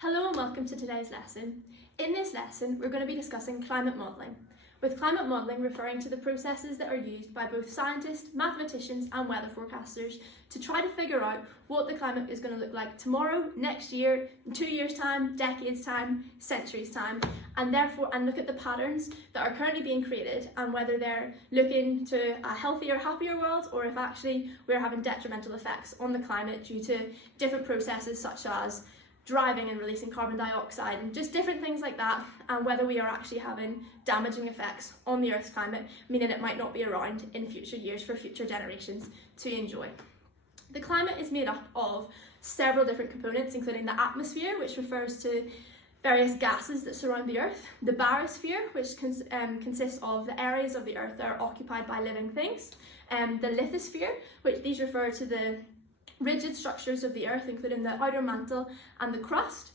Hello and welcome to today's lesson. In this lesson, we're going to be discussing climate modelling, with climate modelling referring to the processes that are used by both scientists, mathematicians and weather forecasters to try to figure out what the climate is going to look like tomorrow, next year, in 2 years' time, decades' time, centuries' time, and look at the patterns that are currently being created and whether they're looking to a healthier, happier world, or if actually we're having detrimental effects on the climate due to different processes such as driving and releasing carbon dioxide and just different things like that, and whether we are actually having damaging effects on the Earth's climate, meaning it might not be around in future years for future generations to enjoy. The climate is made up of several different components, including the atmosphere, which refers to various gases that surround the Earth, the barosphere, which consists of the areas of the Earth that are occupied by living things, the lithosphere, which these refer to the rigid structures of the Earth, including the outer mantle and the crust.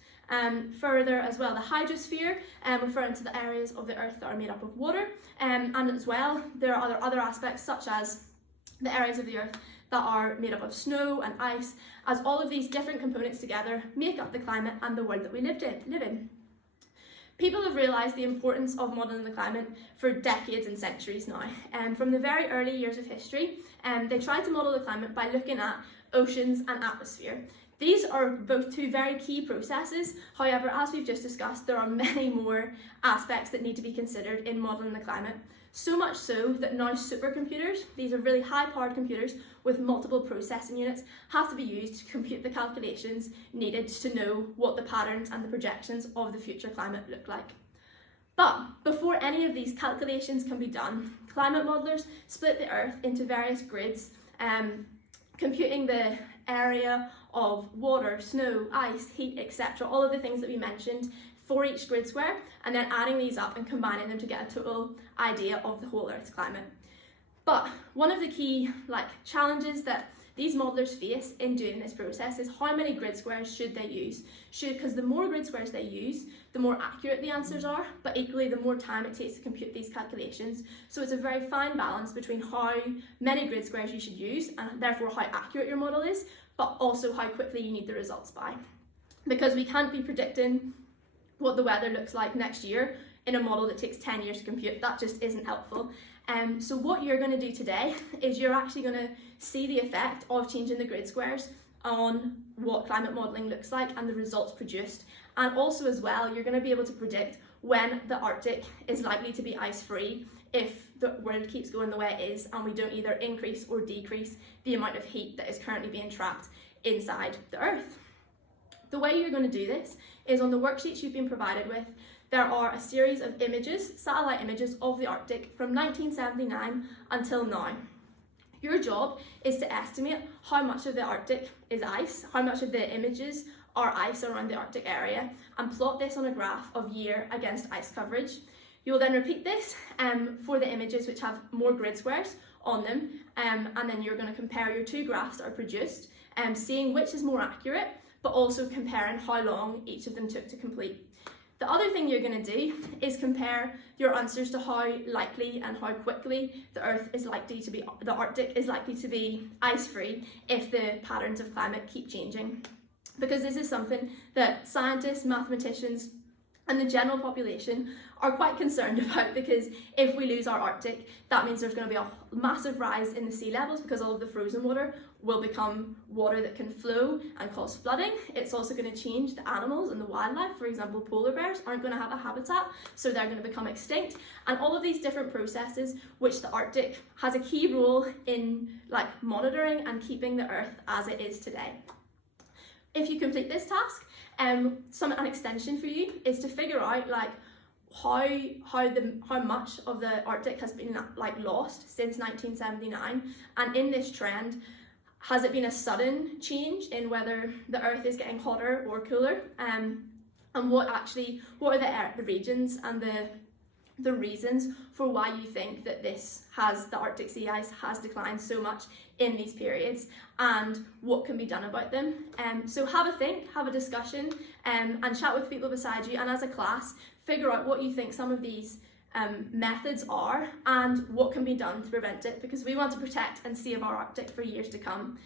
Further as well, the hydrosphere, referring to the areas of the Earth that are made up of water. And as well, there are other aspects such as the areas of the Earth that are made up of snow and ice, as all of these different components together make up the climate and the world that we live in. People have realised the importance of modelling the climate for decades and centuries now. From the very early years of history, they tried to model the climate by looking at oceans and atmosphere. These are both two very key processes. However, as we've just discussed, there are many more aspects that need to be considered in modelling the climate. So much so that now supercomputers, these are really high-powered computers with multiple processing units, have to be used to compute the calculations needed to know what the patterns and the projections of the future climate look like. But before any of these calculations can be done, climate modellers split the Earth into various grids, computing the area of water, snow, ice, heat, etc., all of the things that we mentioned for each grid square, and then adding these up and combining them to get a total idea of the whole Earth's climate. But one of the key challenges that these modelers face in doing this process is how many grid squares should they use? Because the more grid squares they use, the more accurate the answers are, but equally the more time it takes to compute these calculations. So it's a very fine balance between how many grid squares you should use and therefore how accurate your model is, but also how quickly you need the results by. Because we can't be predicting what the weather looks like next year in a model that takes 10 years to compute. That just isn't helpful. So what you're going to do today is you're actually going to see the effect of changing the grid squares on what climate modelling looks like and the results produced. And also as well, you're going to be able to predict when the Arctic is likely to be ice-free if the world keeps going the way it is and we don't either increase or decrease the amount of heat that is currently being trapped inside the Earth. The way you're going to do this is on the worksheets you've been provided with. There are a series of images, satellite images of the Arctic from 1979 until now. Your job is to estimate how much of the Arctic is ice, how much of the images are ice around the Arctic area, and plot this on a graph of year against ice coverage. You will then repeat this for the images which have more grid squares on them, and then you're going to compare your two graphs that are produced, seeing which is more accurate, but also comparing how long each of them took to complete. The other thing you're going to do is compare your answers to how likely and how quickly the Arctic is likely to be ice-free if the patterns of climate keep changing. Because this is something that scientists, mathematicians, and the general population are quite concerned about, because if we lose our Arctic, that means there's going to be a massive rise in the sea levels because all of the frozen water will become water that can flow and cause flooding. It's also going to change the animals and the wildlife. For example, polar bears aren't going to have a habitat, so they're going to become extinct. And all of these different processes, which the Arctic has a key role in monitoring and keeping the Earth as it is today. If you complete this task, an extension for you is to figure out how much of the Arctic has been lost since 1979, and in this trend, has it been a sudden change in whether the Earth is getting hotter or cooler, and what are the regions and the reasons for why you think that the Arctic sea ice has declined so much in these periods, and what can be done about them. So have a think, have a discussion, and chat with people beside you, and as a class, figure out what you think some of these methods are and what can be done to prevent it, because we want to protect and save our Arctic for years to come.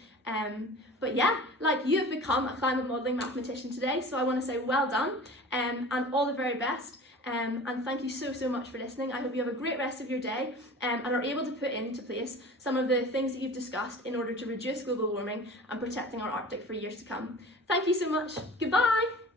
But yeah, like, you have become a climate modelling mathematician today, so I want to say well done, and all the very best. And thank you so much for listening. I hope you have a great rest of your day, and are able to put into place some of the things that you've discussed in order to reduce global warming and protecting our Arctic for years to come. Thank you so much. Goodbye.